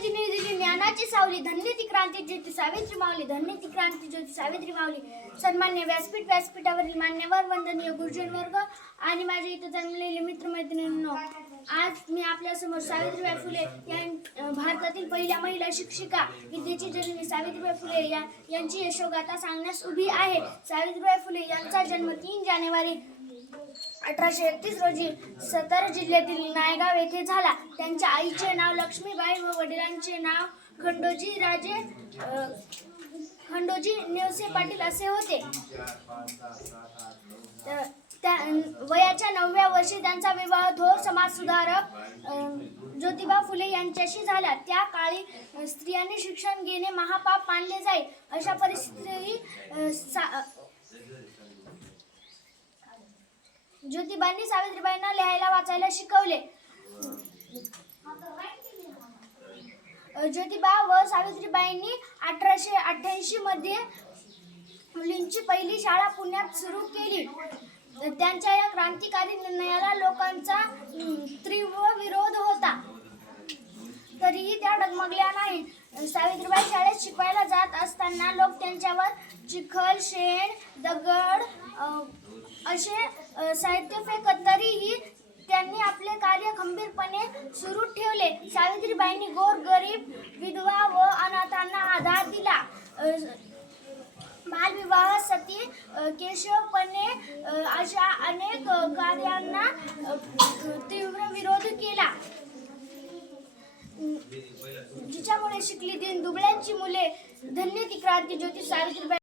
ज्योतीने दिली ज्ञानाची सावली, धन्य ती क्रांती ज्योती सावित्री माऊली, धन्य ती क्रांती ज्योती सावित्री माऊली. सन्मान्य व्यासपीठावरील मान्यवर वंदनीय गुरुजन वर्ग आणि माझ्या इथं जन्मलेले मित्रमैत्रिणींनो, आज मी आपल्यासमोर सावित्रीबाई फुले या भारतातील पहिल्या महिला शिक्षिका, विद्येची जननी सावित्रीबाई फुले यांची यशोगाथा सांगण्यास उभी आहे. सावित्रीबाई फुले यांचा जन्म 3 जानेवारी 1831 रोजी सातारा जिल्ह्यातील नायगाव येथे झाला. त्यांच्या आईचे नाव लक्ष्मीबाई व वडिलांचे नाव खंडोजी नेवसे पाटील असे होते. वयाच्या 9व्या वर्षी त्यांचा विवाह थोर समाजसुधारक ज्योतिबा फुले यांच्याशी झाला. त्या काळी स्त्रियांनी शिक्षण घेणे महापाप मानले जाई. अशा परिस्थितीतही ज्योतिबांनी सावित्रीबाईंना लिहायला वाचायला शिकवले. ज्योतिबा व सावित्रीबाईंनी 1888 मध्ये मुलींची पहिली शाळा पुण्यात सुरू केली. त्यांच्या या क्रांतिकारी निर्णयाला लोकांचा तीव्र विरोध होता, तरीही त्या डगमगल्या नाही. सावित्रीबाई शाळेत शिकवायला जात असताना लोक त्यांच्यावर चिखल, शेण, दगड असे साहित्य फेकत, तरीही त्यांनी आपले कार्य खंबीरपणे सुरू ठेवले. सावित्रीबाईंनी गोरगरीब, विधवा व अनाथांना आधार दिला. बालविवाह, सती, केशवपणे अशा अनेक कार्यांना तीव्र विरोध केला, जिच्यामुळे शिकली दिन दुबळ्यांची मुले, धन्य ती क्रांती ज्योती सावित्रीबाई.